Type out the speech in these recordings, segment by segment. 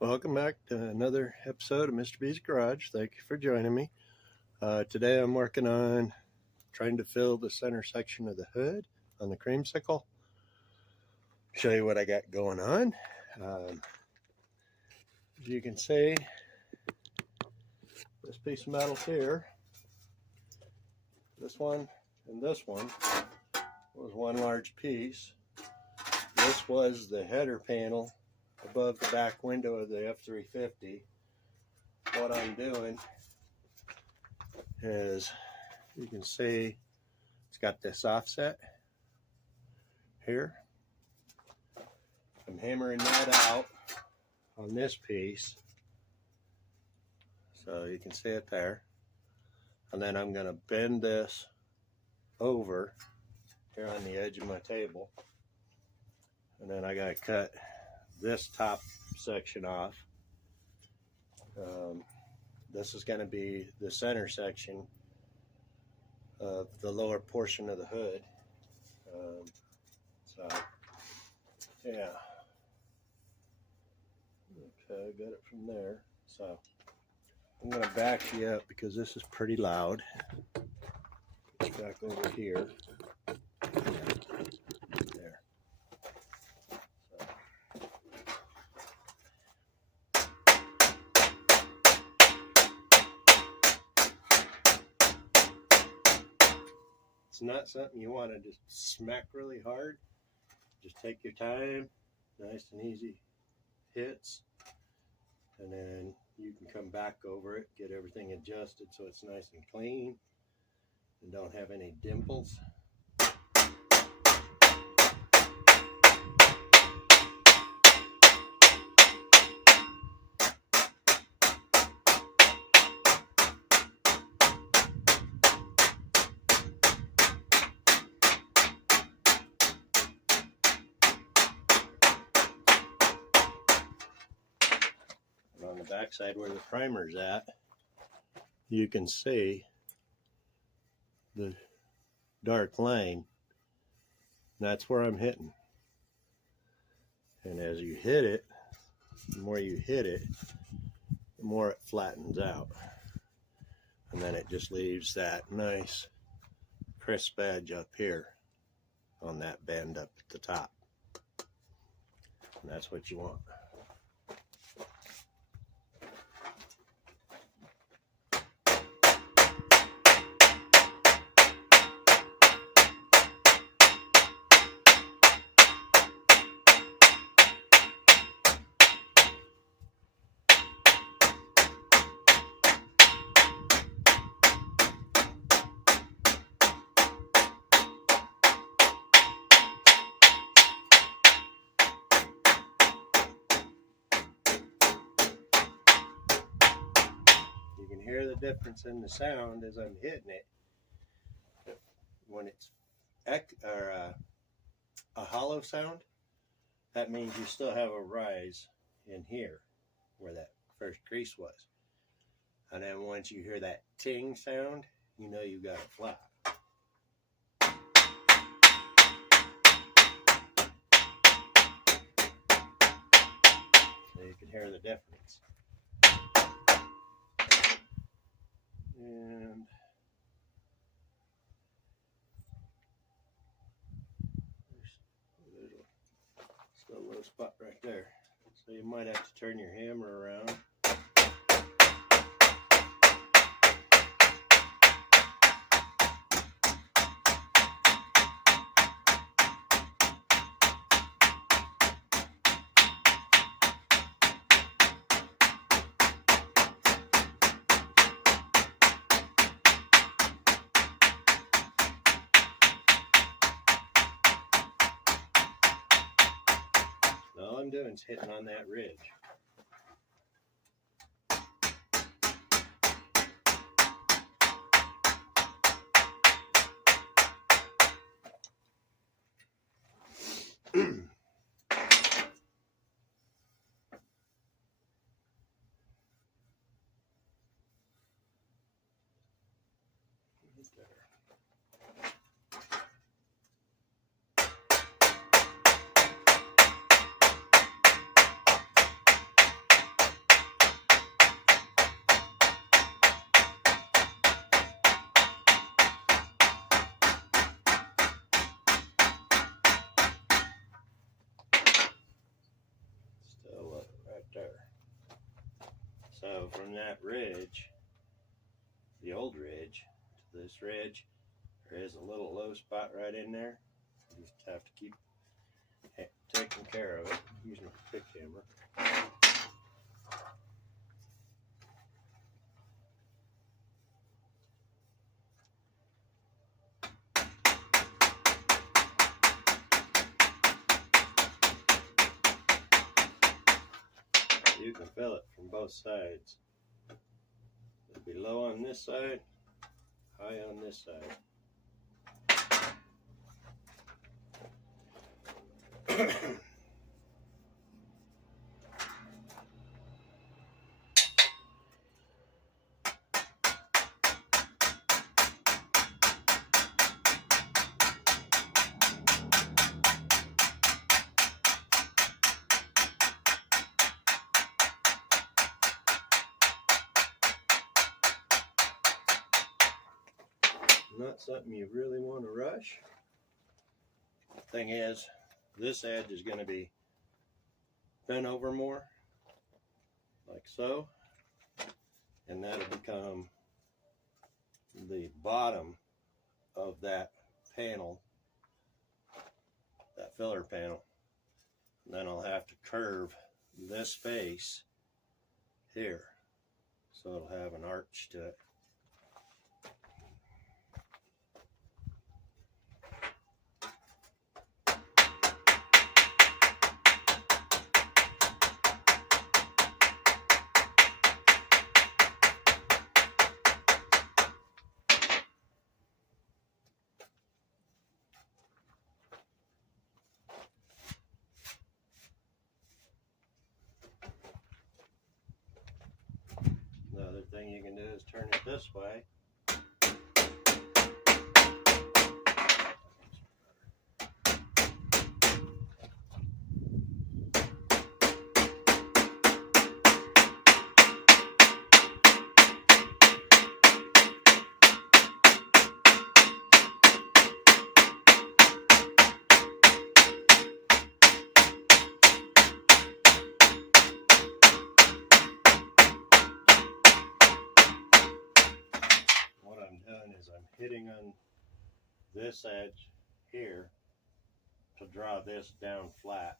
Welcome back to another episode of Mr. B's Garage. Thank you for joining me. Today I'm working on trying to fill the center section of the hood on the Creamsicle. Show you what I got going on. As you can see, this piece of metal here, this one and this one was one large piece. This was the header panel above the back window of the F-350. What I'm doing is, you can see it's got this offset here. I'm hammering that out on this piece, so you can see it there. And then I'm going to bend this over here on the edge of my table. And then I got to cut this top section off. This is going to be the center section of the lower portion of the hood. So yeah, okay, got it from there. So I'm going to back you up because this is pretty loud. It's back over here. There. It's not something you want to just smack really hard. Just take your time, nice and easy hits, and then you can come back over it, get everything adjusted so it's nice and clean and don't have any dimples. On the back side where the primer's at, you can see the dark line. That's where I'm hitting. And as you hit it, the more you hit it, the more it flattens out. And then it just leaves that nice crisp edge up here on that bend up at the top. And that's what you want. You can hear the difference in the sound as I'm hitting it. When it's a hollow sound, that means you still have a rise in here where that first crease was. And then once you hear that ting sound, you know you got it flat. So you can hear the difference. And there's still a little spot right there. So you might have to turn your hammer around. All I'm doing is hitting on that ridge. there. So from that ridge, the old ridge, to this ridge, there is a little low spot right in there. You just have to keep taking care of it using a pick hammer. You can fill it from both sides. It'll be low on this side, high on this side. Not something you really want to rush. Thing is, this edge is going to be bent over more, like so, and that'll become the bottom of that panel, that filler panel. And then I'll have to curve this face here, so it'll have an arch to it. The other thing you can do is turn it this way. I'm hitting on this edge here to draw this down flat.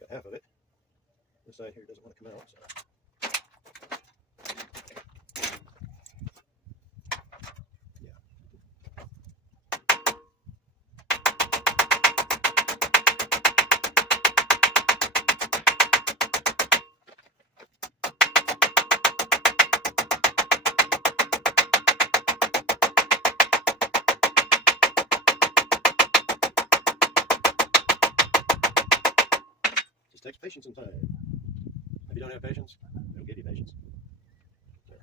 Got half of it. This side here doesn't want to come out, so. Just takes patience and time. If you don't have patience, it'll give you patience. There.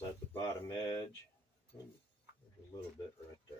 It's at the bottom edge. There's a little bit right there.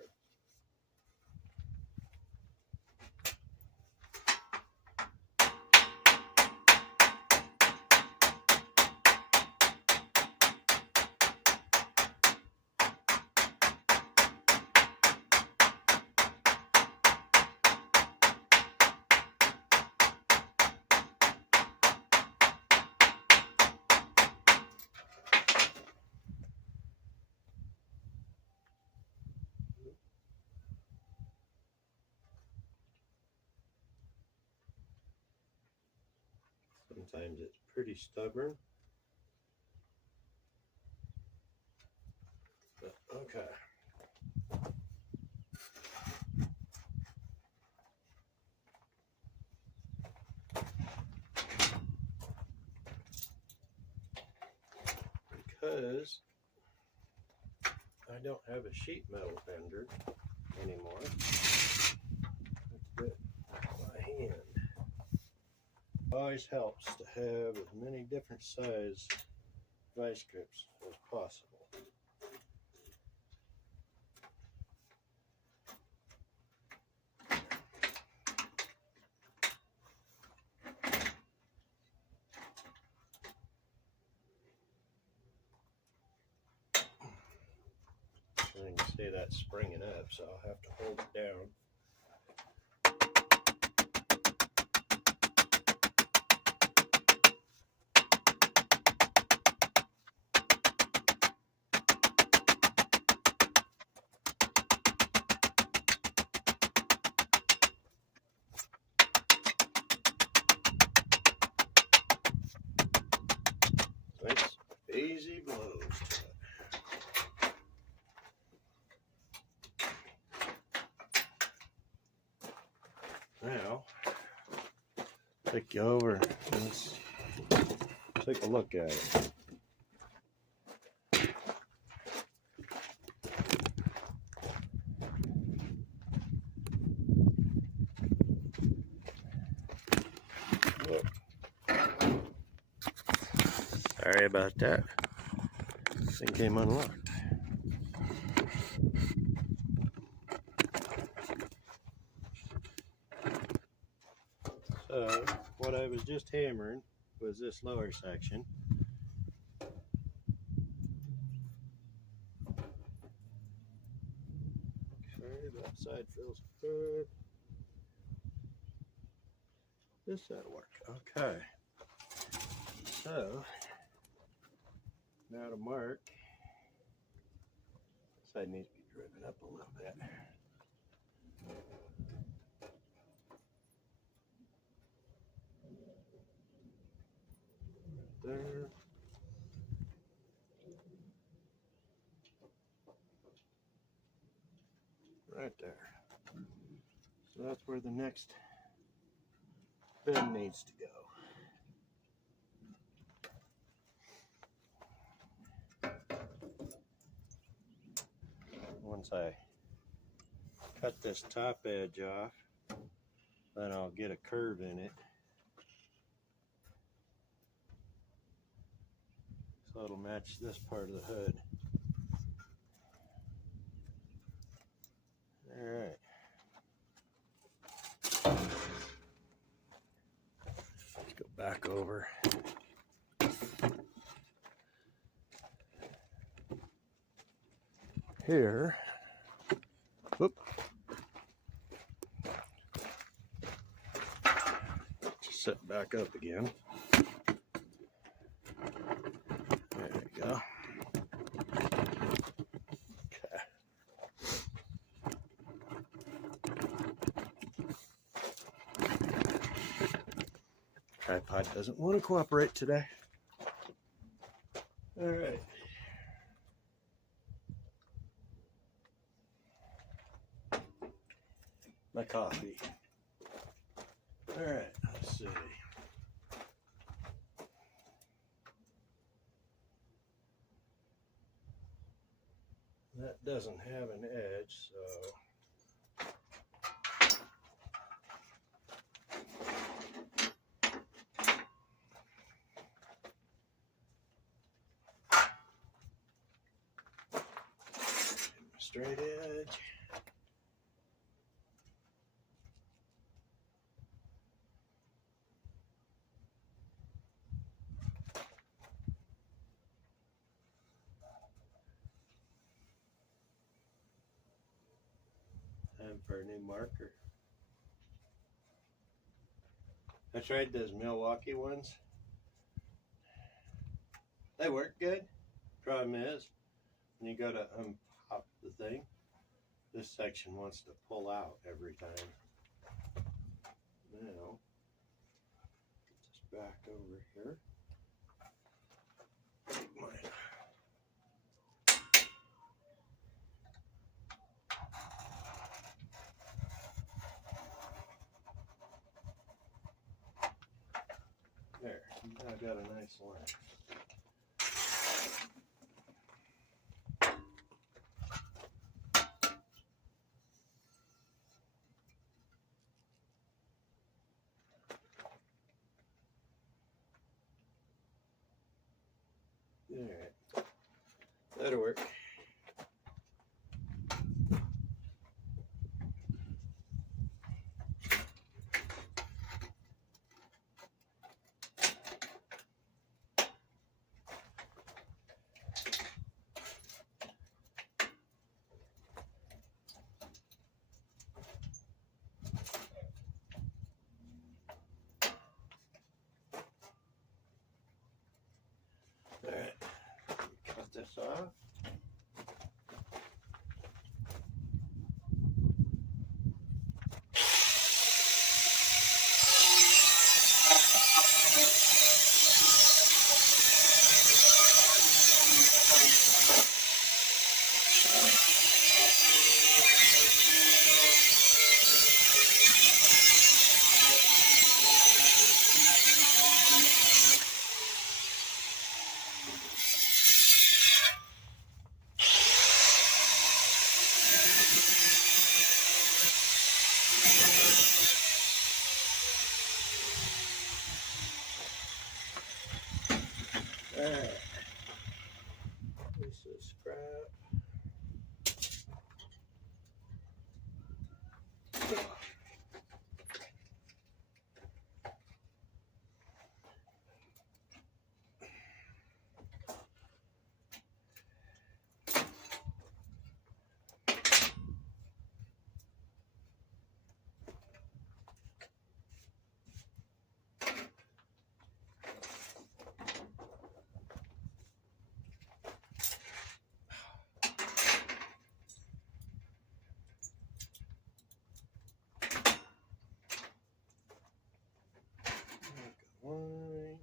Sometimes it's pretty stubborn. But okay. Because I don't have a sheet metal bender anymore. Let's do it by hand. Always helps to have as many different size vice grips as possible. You can see that's springing up, so I'll have to hold it down. Nice, easy blows to it. Now, take you over and let's take a look at it. Look. Sorry about that. Thing came unlocked. So, what I was just hammering was this lower section. Okay, that side feels good. This side will work. Okay. So, now to mark. This side needs to be driven up a little bit. There. Right there. So that's where the next bend needs to go. Once I cut this top edge off, then I'll get a curve in it. So it'll match this part of the hood. Alright. Let's go back over. Here. Whoop. Just set back up again. There we go. Okay. Tripod doesn't want to cooperate today. All right. My coffee. All right, let's see. That doesn't have an edge, so time for a new marker. I tried those Milwaukee ones. They work good. Problem is, when you go to unpop the thing, this section wants to pull out every time. Now, get this back over here. Take mine. There, I got a nice line. Alright, that'll work. Alright, cut this off. Alright, this is scrap. Line.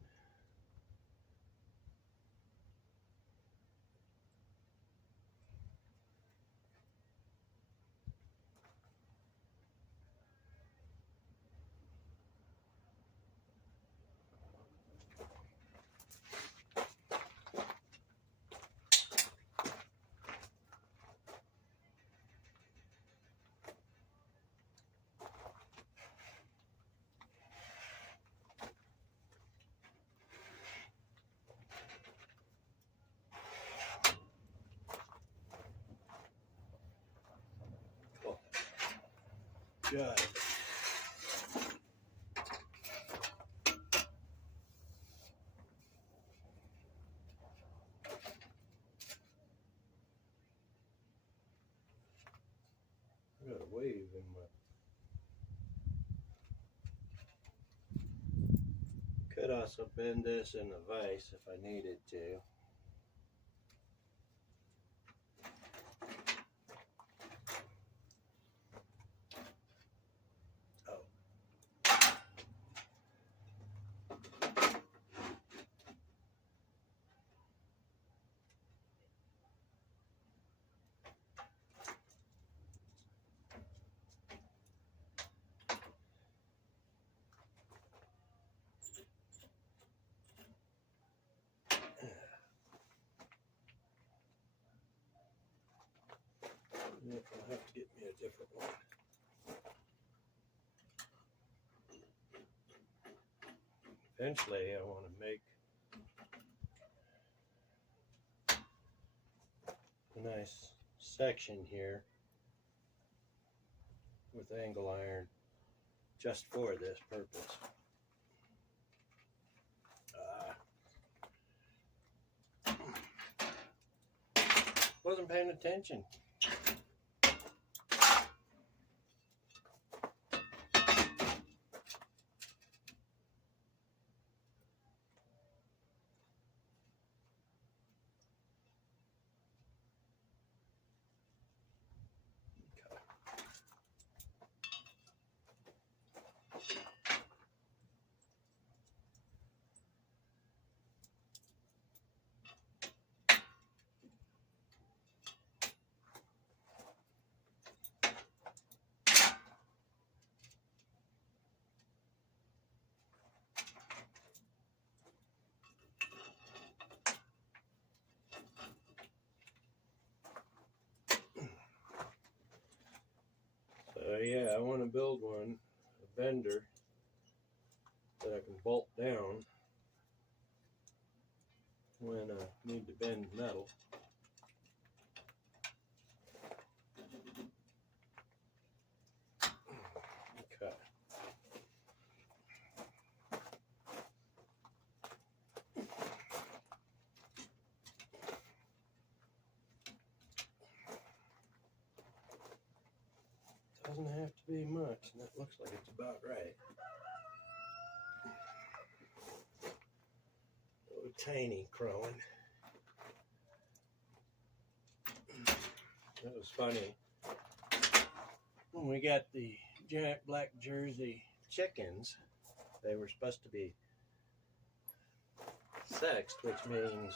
Cool. Got it. I got a wave in my. Could also bend this in a vise if I needed to. Yep, I'll have to get me a different one. Eventually, I want to make a nice section here with angle iron just for this purpose. Wasn't paying attention. yeah, I want to build one, a bender that I can bolt down when I need to bend metal. Okay. Doesn't have to be much, and that looks like it's about right. Oh, tiny crowing. That was funny. When we got the giant black Jersey chickens, they were supposed to be sexed, which means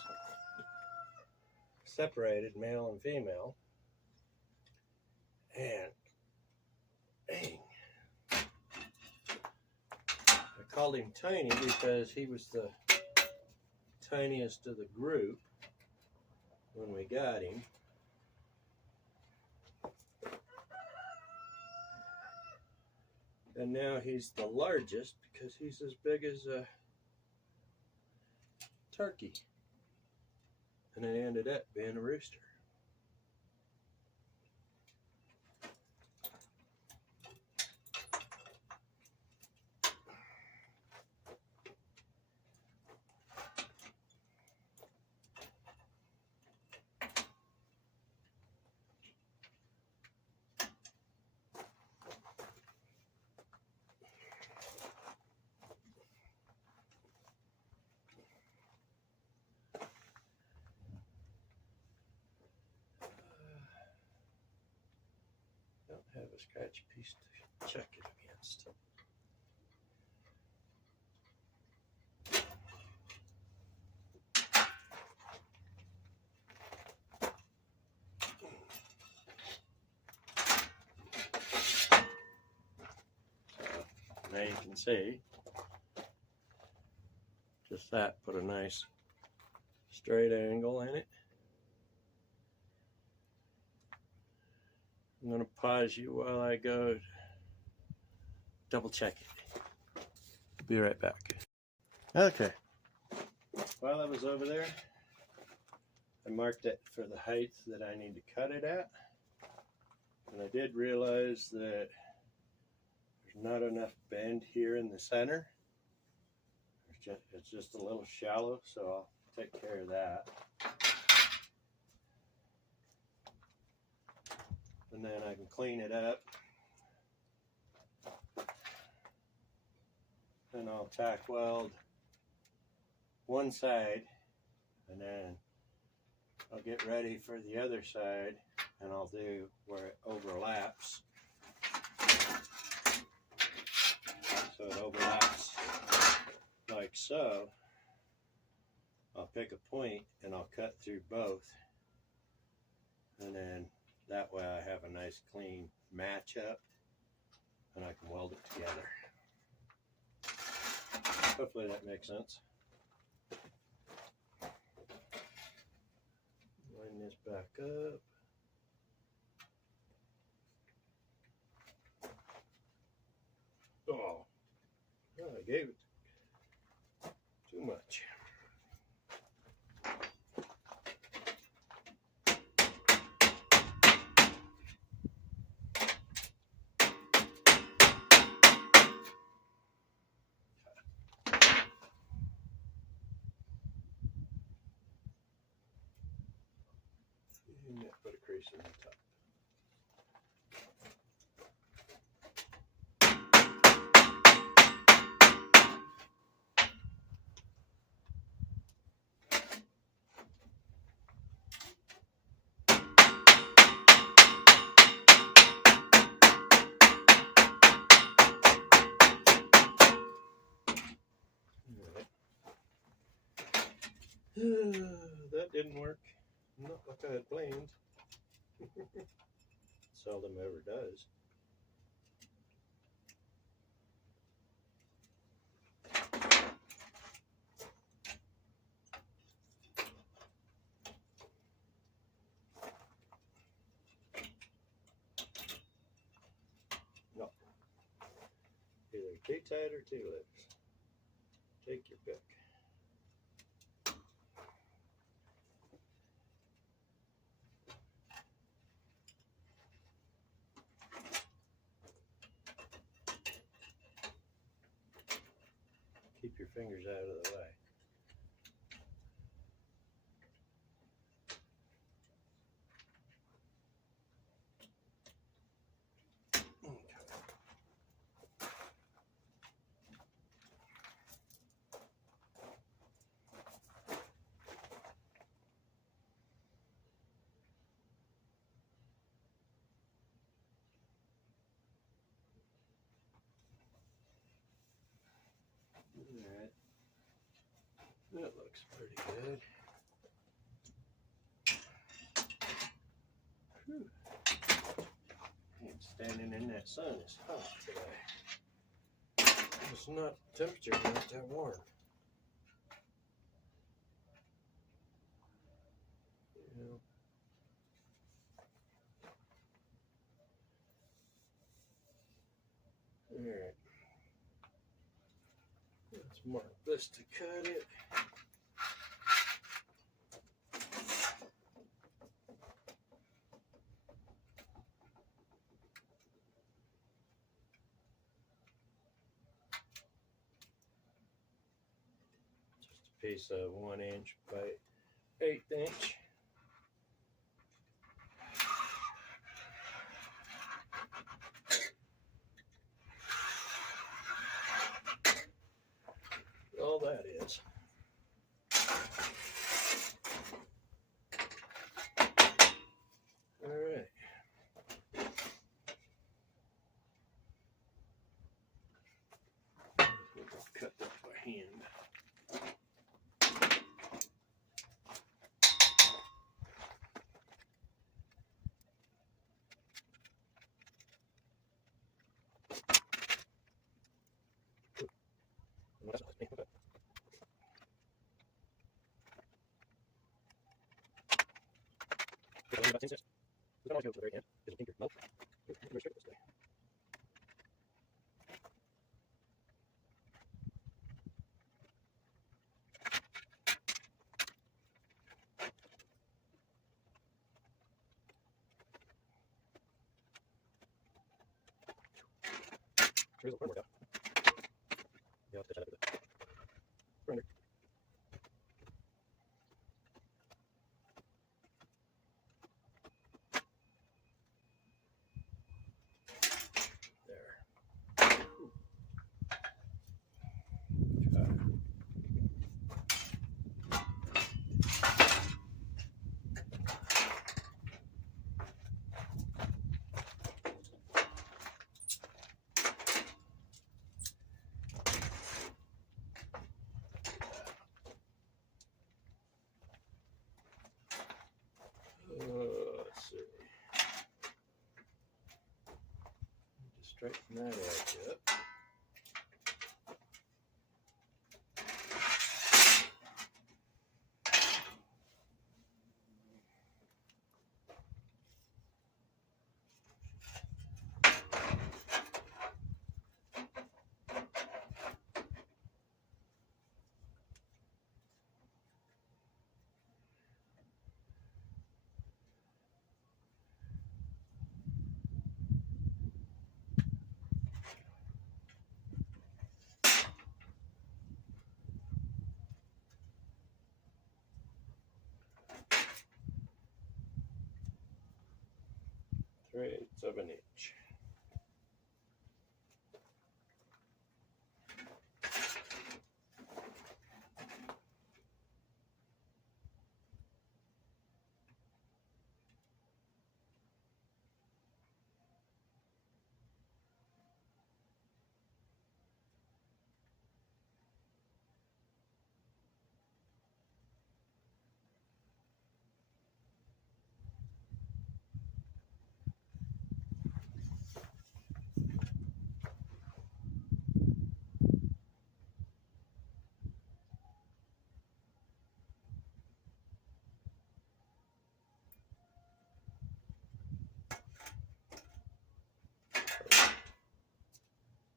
separated, male and female. And dang, I called him Tiny because he was the tiniest of the group when we got him. And now he's the largest because he's as big as a turkey. And it ended up being a rooster. Don't have a scratchy piece to check it against. Now you can see just that put a nice straight angle in it. I'm going to pause you while I go double check it. Be right back. Okay. While I was over there, I marked it for the height that I need to cut it at. And I did realize that there's not enough bend here in the center. It's just a little shallow, so I'll take care of that. And then I can clean it up. And I'll tack weld one side, and then I'll get ready for the other side, and I'll do where it overlaps. So it overlaps like so. I'll pick a point and I'll cut through both, and then that way I have a nice clean match up and I can weld it together. Hopefully that makes sense. Line this back up. Oh, I gave it too much. And put a crease in the top. That didn't work. Not like I had planned. Seldom ever does. Too tight or too loose. Take your pick. Keep your fingers out of the way. Alright, that looks pretty good. Whew. Man, standing in that sun is hot today. It's not, temperature not that warm. You know. Alright. Let's mark this to cut it. Just a piece of 1 inch by 1/8 inch. All that is. All right. Cut that by hand. Here's the front workout. Yeah, I'll stitch that up with it. Surrender. Let's see. Just straighten that edge up. Three-eighths of an inch.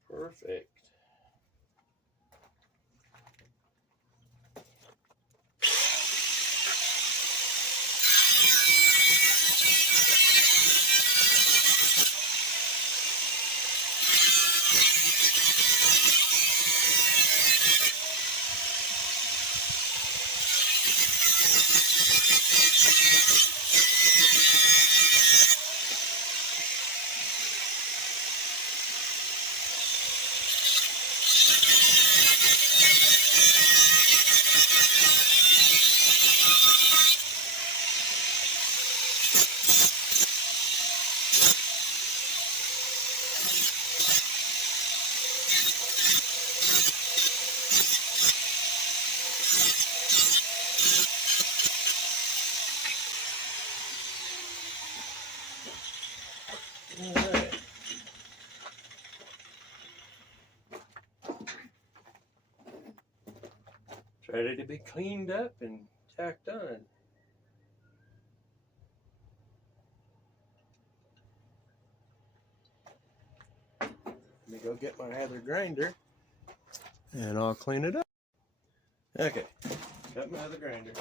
Perfect. Alright. It's ready to be cleaned up and tacked on. Let me go get my other grinder and I'll clean it up. Okay, got my other grinder.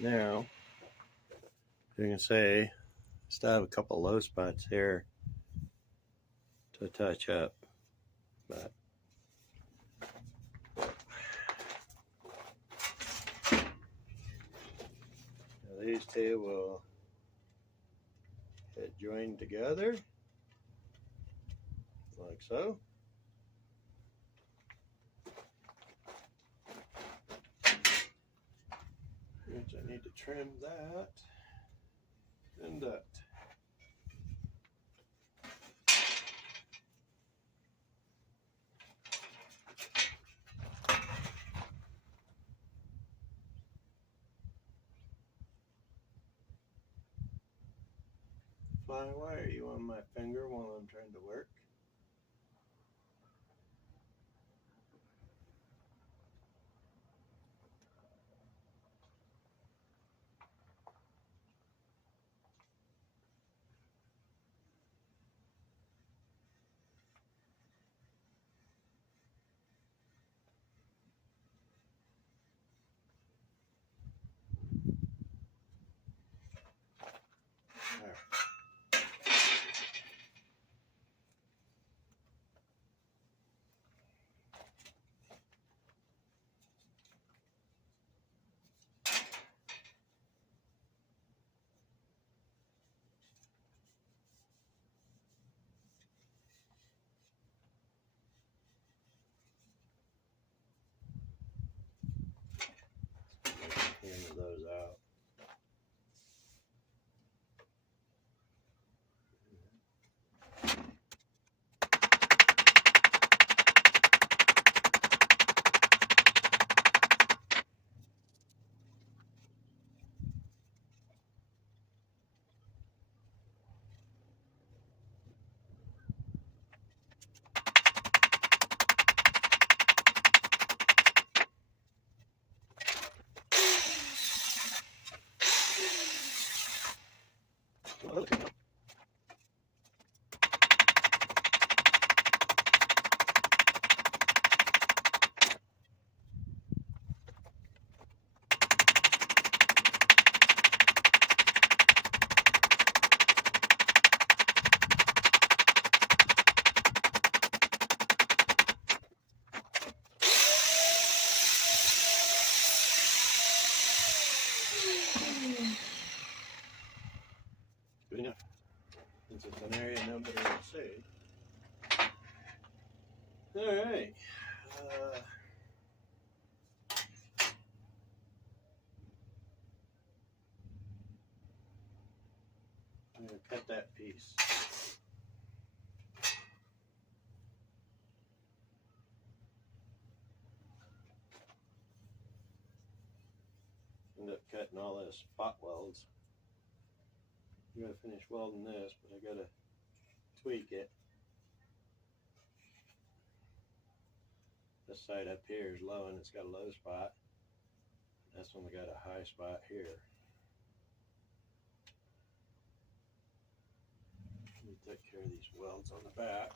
Now, you can say, still have a couple low spots here to touch up, but these two will get joined together like so. Which I need to trim that and that. Why are you on my finger while I'm trying to work? There. Hammer those out. Good enough. Since it's an area nobody will see. Alright. I'm going to cut that piece. End up cutting all this spot welds. I'm going to finish welding this, but I got to tweak it. This side up here is low and it's got a low spot. This one got a high spot here. Let me take care of these welds on the back.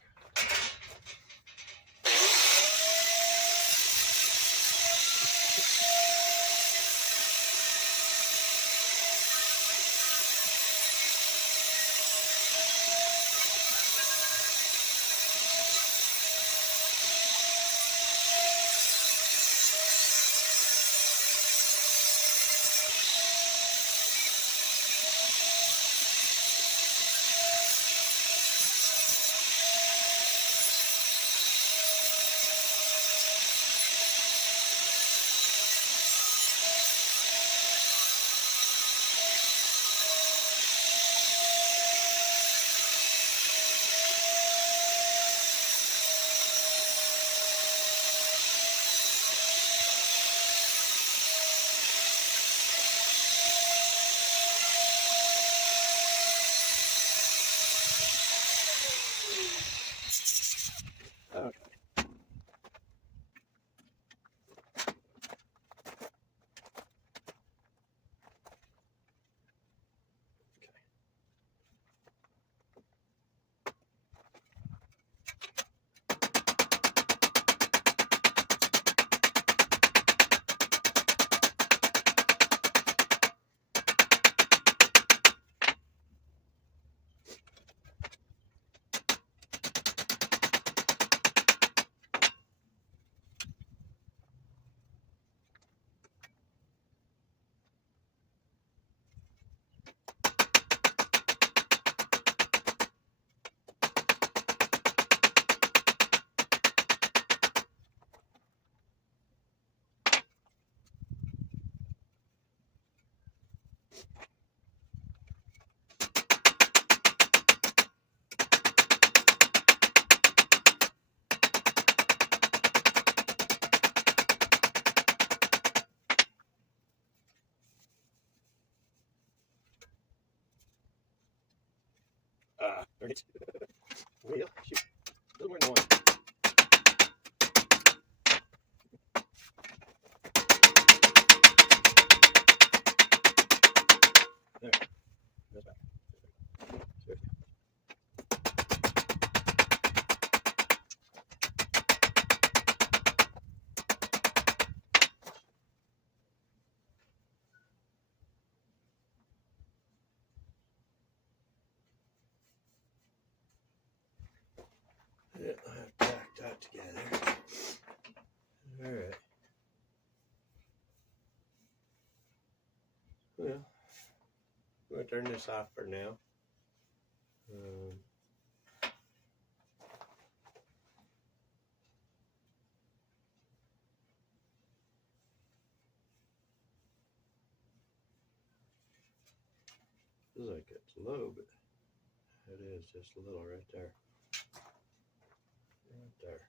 Okay. Darn it. Well, shoot. A little more than one. There. That's back. There. Yeah, I have tacked that together. All right. Well, I'm going to turn this off for now. Feels like it's low, but it is just a little right there. Right there.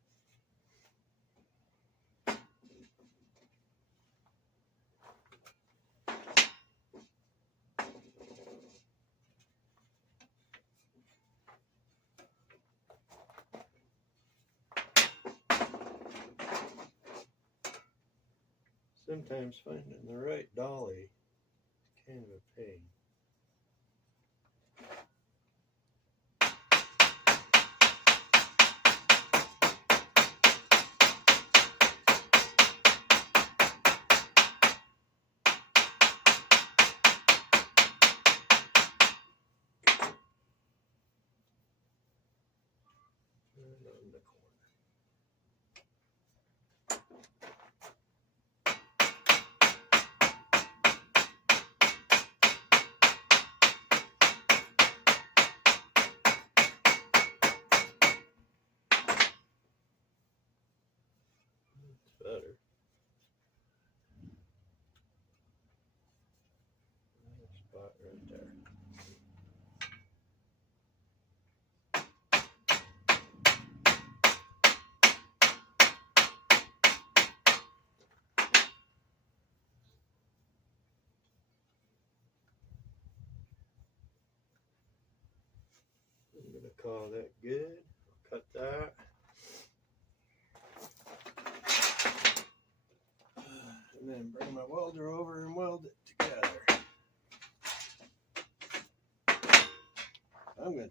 Sometimes finding the right dolly is kind of a pain. On the corner. That's better. Spot right there.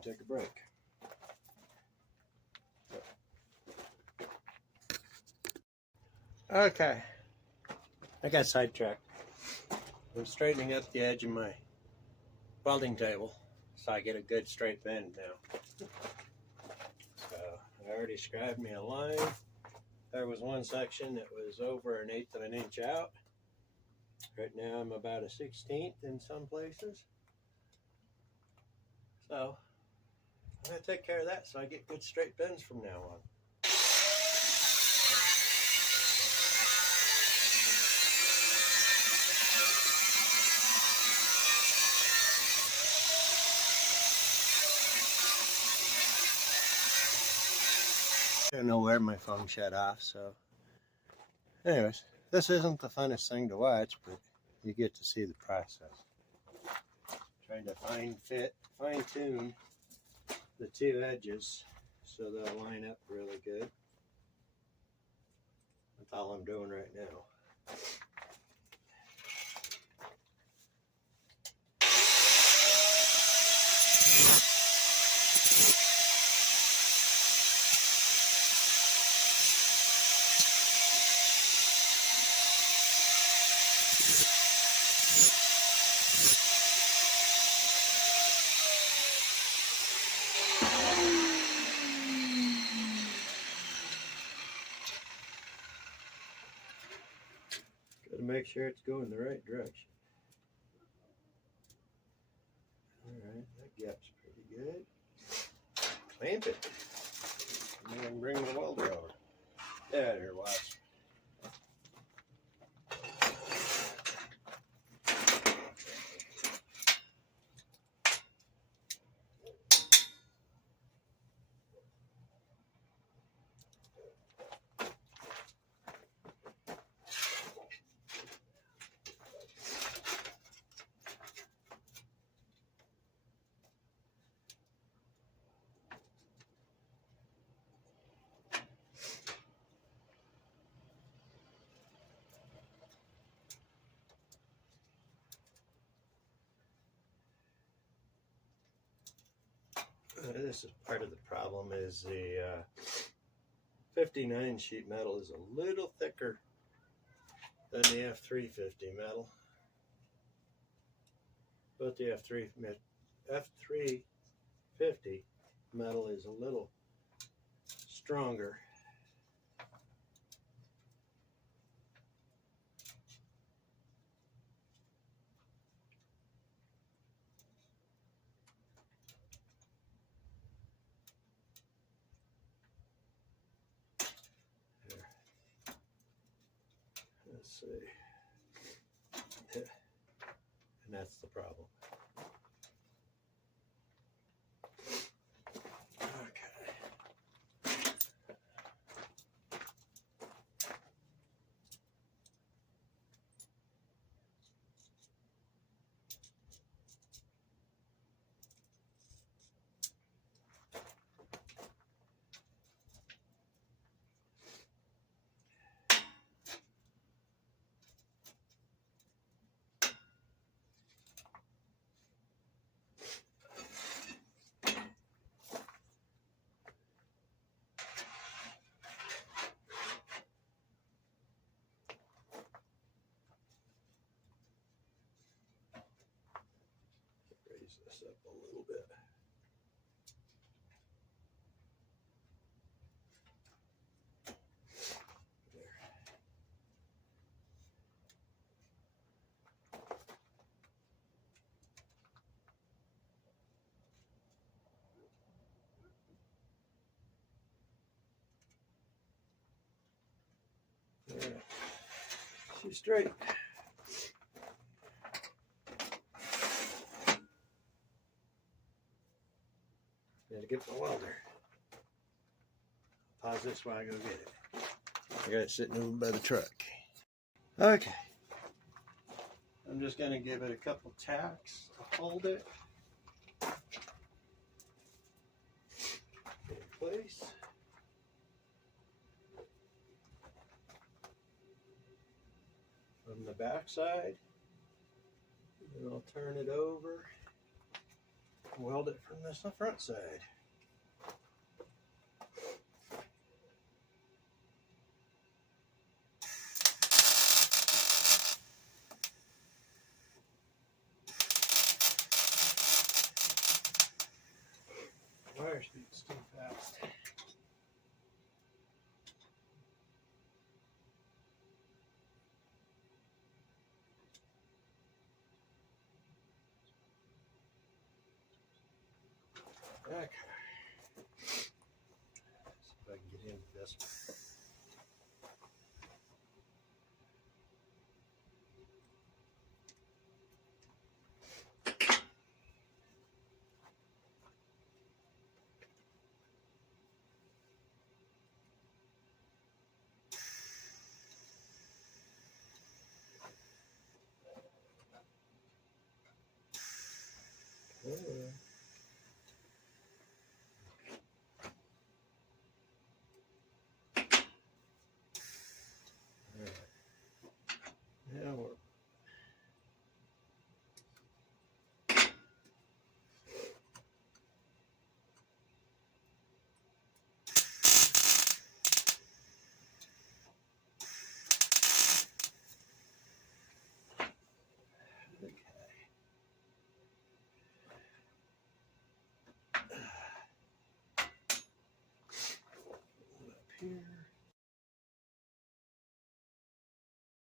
take a break. Okay, I got sidetracked. I'm straightening up the edge of my welding table so I get a good straight bend now. So I already scribed me a line. There was one section that was over 1/8 of an inch out. Right now I'm about 1/16 in some places. So I'm going to take care of that so I get good straight bends from now on. I don't know where my phone shut off, so anyways, this isn't the funnest thing to watch, but you get to see the process. Trying to fine tune the two edges so they'll line up really good. That's all I'm doing right now. Gotta make sure it's going the right direction. Alright, that gap's pretty good. Clamp it. And then bring the welder over. Yeah, here, watch. This is part of the problem is the 59 sheet metal is a little thicker than the F350 metal. But the F350 metal is a little stronger. Let's see. And that's the problem. Okay. Raise this up a little bit. There. All right. She's straight. Gotta get the welder. Pause this while I go get it. I got it sitting over by the truck. Okay. I'm just gonna give it a couple tacks to hold it in place. From the back side, and I'll turn it over weld it from this front side. Wire speed's too fast. Okay. See if I can get into this.